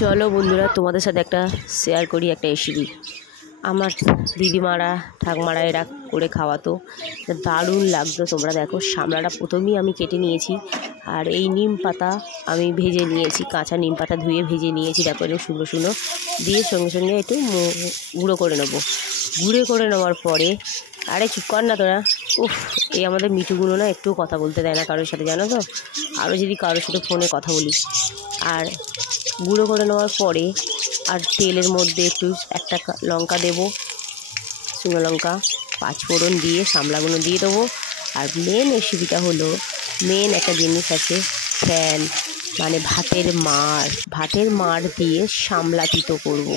চলো বন্ধুরা, তোমাদের সাথে একটা শেয়ার করি একটা রেসিপি। আমার দিদিমারা ঠাকুমারা এরা করে খাওয়াতো, দারুণ লাগতো। তোমরা দেখো, সামলাটা প্রথমেই আমি কেটে নিয়েছি, আর এই নিম পাতা আমি ভেজে নিয়েছি, কাঁচা নিম পাতা ধুয়ে ভেজে নিয়েছি। দেখো একটু শুকনো শুকনো দিয়ে সঙ্গে সঙ্গে একটু গুঁড়ো করে নেবো। গুঁড়ো করে নেওয়ার পরে, আরে চুপ কর না তোরা, উফ, এই আমাদের মিঠুগুলো না একটু কথা বলতে দেয় না কারোর সাথে, জানো তো। আরও যদি কারোর সাথে ফোনে কথা বলি। আর গুঁড়ো করে নেওয়ার পরে আর তেলের মধ্যে একটু একটা লঙ্কা দেবো, শুকনো লঙ্কা, পাঁচফোড়ন দিয়ে সামলাগুলো দিয়ে দেবো। আর মেন রেসিপিটা হলো, মেন একটা জিনিস আছে, ফ্যান, মানে ভাতের মাড় দিয়ে সামলা তিতো করবো।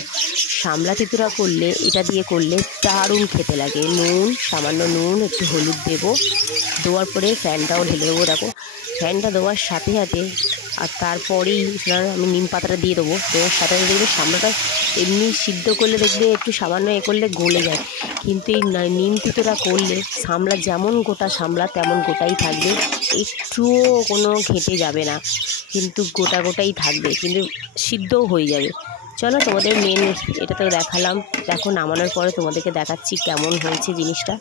সামলা তিতোটা করলে, এটা দিয়ে করলে দারুণ খেতে লাগে। নুন, সামান্য নুন, একটু হলুদ দেবো, দেওয়ার পরে ফ্যানটাও ঢেলে দেবো। দেখো ফ্যানটা দেওয়ার সাথে সাথে, আর তারপরেই আমি নিম পাতাটা দিয়ে দেবো। দেওয়ার সাথে সাথে দেখবে সামলাটা এমনি সিদ্ধ করলে দেখবে একটু সামান্য করলে গলে যায়, কিন্তু এই নিম তিতোটা করলে সামলা যেমন গোটা সামলা তেমন গোটাই থাকবে, একটুও কোনো ঘেঁটে যাবে না, কিন্তু গোটা গোটাই থাকবে, কিন্তু সিদ্ধও হয়ে যাবে। চলো তোমাদের মেন এটা তো দেখালাম। দেখো নামানোর পরে তোমাদেরকে দেখাচ্ছি কেমন হয়েছে জিনিসটা।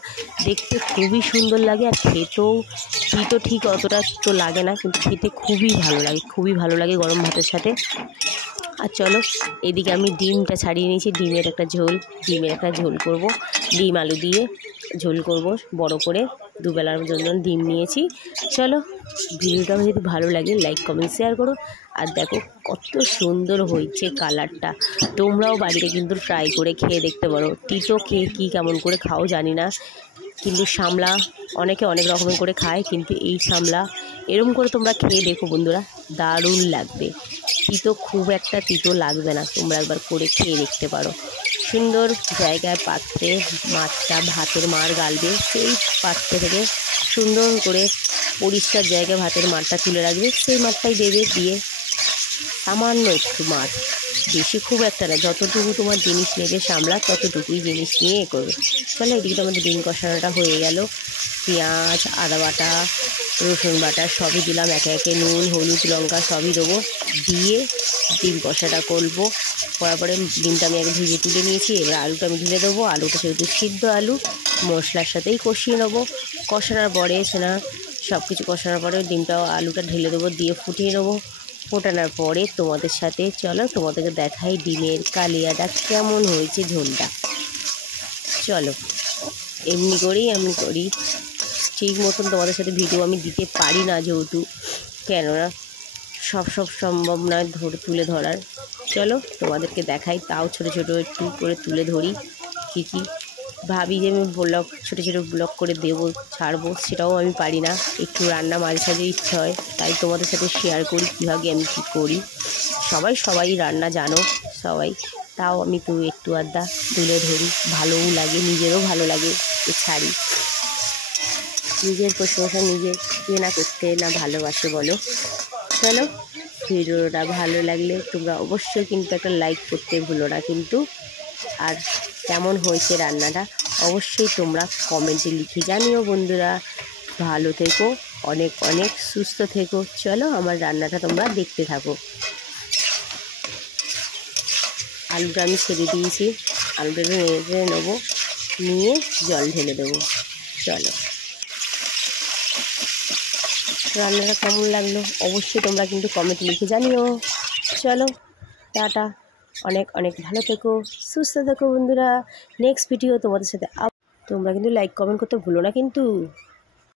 দেখতে খুবই সুন্দর লাগে, আর খেতেও তিতো ঠিক অতটা তো লাগে না, কিন্তু খেতে খুবই ভালো লাগে গরম ভাতের সাথে। আর চলো, এদিকে আমি ডিমটা ছাড়িয়ে নিয়েছি, ডিমের একটা ঝোল করব। ডিম আলু দিয়ে ঝোল করব বড় করে, দুবেলার জন্য ডিম নিয়েছি। চলো, ভিডিওটা যদি ভালো লাগে লাইক কমেন্ট শেয়ার করো। আর দেখো কত সুন্দর হয়েছে কালারটা, তোমরাও বাড়িতে কিন্তু ট্রাই করে খেয়ে দেখতে পারো। তিতো খেয়ে কী কেমন করে খাও জানি না, কিন্তু সামলা অনেকে অনেক রকমের করে খায়, কিন্তু এই সামলা এরকম করে তোমরা খেয়ে দেখো বন্ধুরা, দারুণ লাগবে। খুব একটা তিতো লাগবে না, তোমরা একবার করে খেয়ে দেখতে পারো। সুন্দর জায়গায় পাত্রে মাছটা, ভাতের মাড় গালবে, সেই পাত্র থেকে সুন্দর করে পরিষ্কার জায়গায় ভাতের মাড়টা তুলে রাখবে, সেই মাছটাই দেবে, দিয়ে সামান্য একটু মাছ, বেশি খুব একটা না, যতটুকু তোমার জিনিস নেবে সামলা ততটুকুই জিনিস নিয়ে করবে। চলো, এদিকে আমাদের ডিম কষানোটা হয়ে গেল। পেঁয়াজ, আদা বাটা, রসুন বাটা সবই দিলাম, একে একে নুন, হলুদ, লঙ্কা সবই দেবো, দিয়ে ডিম কষাটা করবো। করার পরে ডিমটা আমি আগে ভেজে তুলে নিয়েছি, এবার আলুটা আমি ঢেলে দেবো। আলুটা সেহেতু সিদ্ধ আলু, মশলার সাথেই কষিয়ে নেবো। কষানোর পরে সব কিছু কষানোর পরে ডিমটাও আলুটা ঢেলে দেবো, দিয়ে ফুটিয়ে নেবো। ফোটানোর পরে তোমাদের সাথে চলো তোমাদেরকে দেখাই ডিমের কালিয়াটা কেমন হয়েছে, ঝোলটা। চলো, এমনি করেই আমি করি, ঠিক মতন তোমাদের সাথে ভিডিও আমি দিতে পারি না, যেহেতু কেননা সব সম্ভব নয় তুলে ধরার। চলো তোমাদেরকে দেখাই, তাও ছোট ছোট একটু করে তুলে ধরি। কী ভাবি যে আমি ছোটো ছোটো ব্লগ করে দেবো, ছাড়বো, সেটাও আমি পারি না। একটু রান্না মাঝে সাঝে ইচ্ছে হয়, তাই তোমাদের সাথে শেয়ার করি কীভাবে আমি কী করি। সবাই রান্না জানো সবাই, তাও আমি একটু আধটা তুলে ধরি, ভালোও লাগে, নিজেরও ভালো লাগে, ছাড়ি। নিজের প্রশংসা নিজের কে না করতে না ভালোবাসে বলো। চলো, ভিডিওটা ভালো লাগলে তোমরা অবশ্যই কিন্তু একটা লাইক করতে ভুলো না কিন্তু। আর কেমন হয়েছে রান্নাটা অবশ্যই তোমরা কমেন্টে লিখে জানিও বন্ধুরা। ভালো থেকো, অনেক অনেক সুস্থ থেকো। চলো, আমার রান্নাটা তোমরা দেখতে থাকো। আলুটা আমি ছেড়ে দিয়েছি, আলুটা নেড়ে নেবো, নিয়ে জল ঢেলে দেবো। চলো, রান্নাটা কেমন লাগলো অবশ্যই তোমরা কিন্তু কমেন্টে লিখে জানিও। চলো, টাটা, অনেক অনেক ভালো থেকো, সুস্থ থেকো বন্ধুরা। নেক্সট ভিডিও তোমাদের সাথে তোমরা কিন্তু লাইক কমেন্ট করতে ভুলো না কিন্তু।